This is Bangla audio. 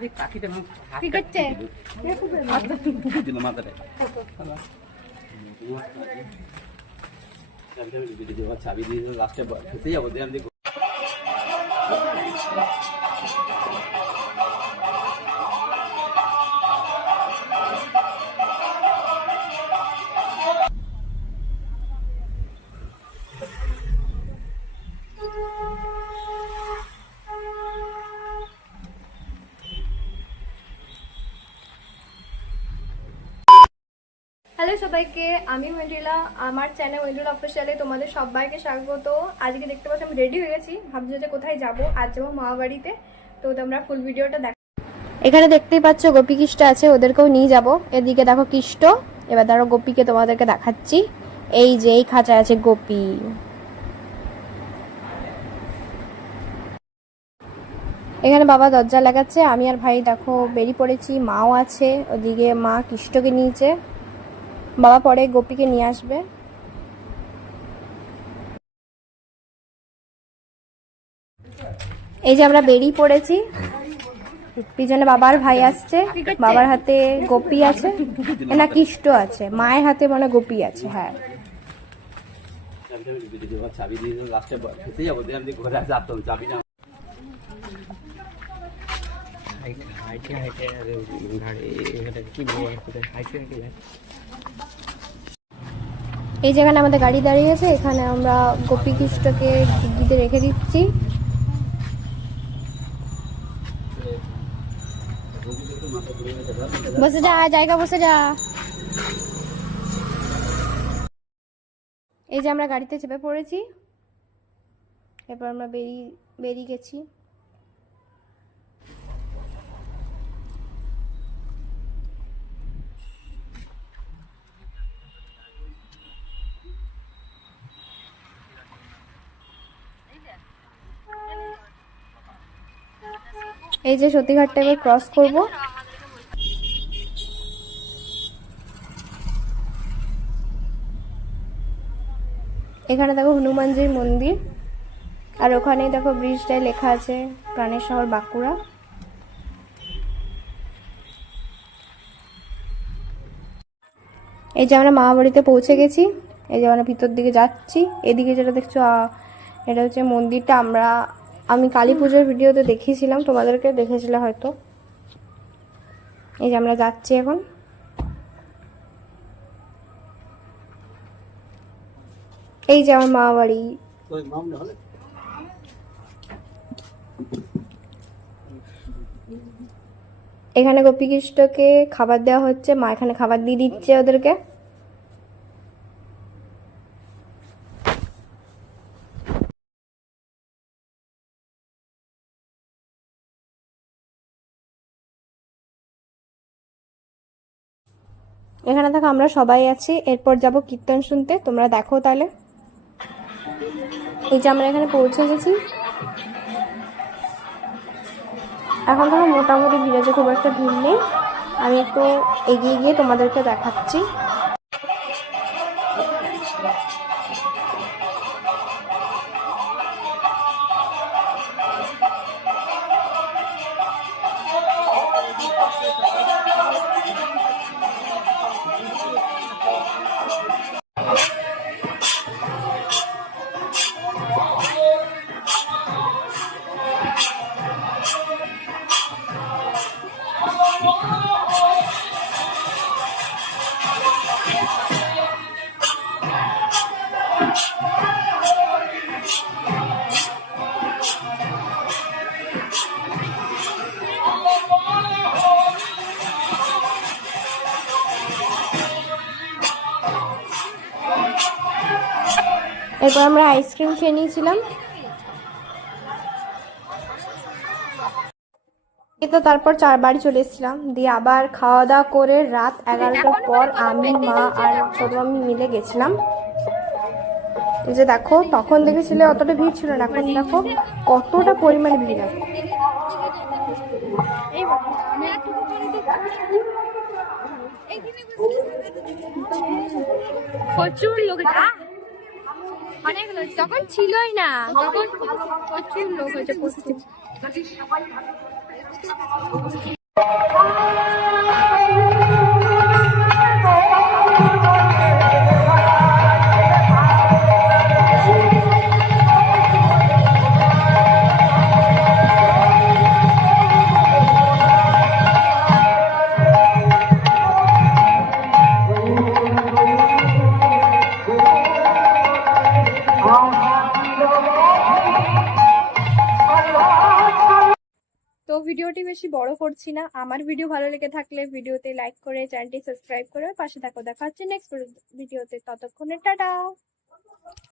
ঠিক আছে চাবি দিয়ে লাস্টে খেতে যাবো হ্যালো সবাইকে, আমি ওয়েন্ড্রিলা। আমার চ্যানেল ওয়েন্ড্রিলা অফিসিয়ালে তোমাদের সবাইকে স্বাগত। আজকে দেখতে পাচ্ছি আমি রেডি হয়ে গেছি, ভাবছি যে কোথায় যাব। আজ যাবো মামা বাড়িতে, তো তোমরা ফুল ভিডিওটা দেখো। এখানে দেখতেই পাচ্ছ গোপী কৃষ্ট আছে, ওদেরকেও নিয়ে যাব। এদিকে দেখো কৃষ্ট, এবার ধরো গোপীকে তোমাদেরকে দেখাচ্ছি। এই যে এই খাঁচায় আছে গোপী। এখানে বাবা দরজা লাগাচ্ছে, আমি আর ভাই দেখো বেরিয়ে পড়েছি। মাও আছে ওদিকে, মা কৃষ্টকে নিয়েছে, বাবা পরে গোপীকে নিয়ে আসবে। এই যে আমরা বেরিয়ে পড়েছি, পিছনে বাবার ভাই আসছে, বাবার হাতে গোপী আছে না কৃষ্ট আছে, মায়ের হাতে মানে গোপী আছে। হ্যাঁ চাবি দিয়ে লাস্টে খেতে যাবো ঘরে আসতাম চাবি না এই যেখানে আমাদের গাড়ি দাঁড়িয়ে আছে, এখানে আমরা গোপী কৃষ্টকে ডিগ্গিতে রেখে দিচ্ছি। বসে যা, জায়গা বসে যা। এই যে আমরা গাড়িতে চেপে পড়েছি, এরপর আমরা বেরিয়ে গেছি। এই যে সতীঘাটটা এবার ক্রস করব। এখানে দেখো হনুমানজির মন্দির, আর ওখানেই দেখো ব্রিজটায় লেখা আছে প্রাণের শহর বাঁকুড়া। এই যে আমরা মামা বাড়িতে পৌঁছে গেছি, এই যে আমরা ভিতর দিকে যাচ্ছি। এদিকে যেটা দেখছো এটা হচ্ছে মন্দিরটা। আমি কালী পুজোর ভিডিওতে দেখিয়েছিলাম, তোমাদেরকে দেখেছিলে হয়তো। এই যে আমরা যাচ্ছি এখন। এই যে আমার মামা বাড়ি। এখানে গোপীকৃষ্টকে খাবার দেওয়া হচ্ছে, মা এখানে খাবার দিয়ে দিচ্ছে ওদেরকে। এখানে দেখো আমরা সবাই আছি, এরপর যাব কীর্তন শুনতে, তোমরা দেখো তাহলে। এই যে আমরা এখানে পৌঁছে গেছি। এখন তো মোটামুটি ভিড়েছে, খুব একটা ভিড় নেই। আমি একটু এগিয়ে গিয়ে তোমাদেরকে দেখাচ্ছি। এরপর আমরা আইসক্রিম খেয়ে নিয়েছিলাম। তো তারপর বাড়ি চলে এসেছিলাম, দিয়ে আবার খাওয়া দাওয়া করে রাত 11টার পর আমি, মা আর ছোট মামি মিলে গেছিলাম। এই যে দেখো, তখন দেখেছিলে অতটা ভিড় ছিল না, এখন দেখো কতটা পরিমাণে ভিড় আছে। প্রচুর লোক, অনেক লোক, তখন ছিলই না, তখন প্রচুর লোক হয়েছে। তো ভিডিওটি বেশি বড় করছি না। আমার ভিডিও ভালো লেগে থাকলে ভিডিওতে লাইক করে চ্যানেলটি সাবস্ক্রাইব করে পাশে থাকো। দেখা হচ্ছে নেক্সট ভিডিওতে, ততক্ষণে টাটা।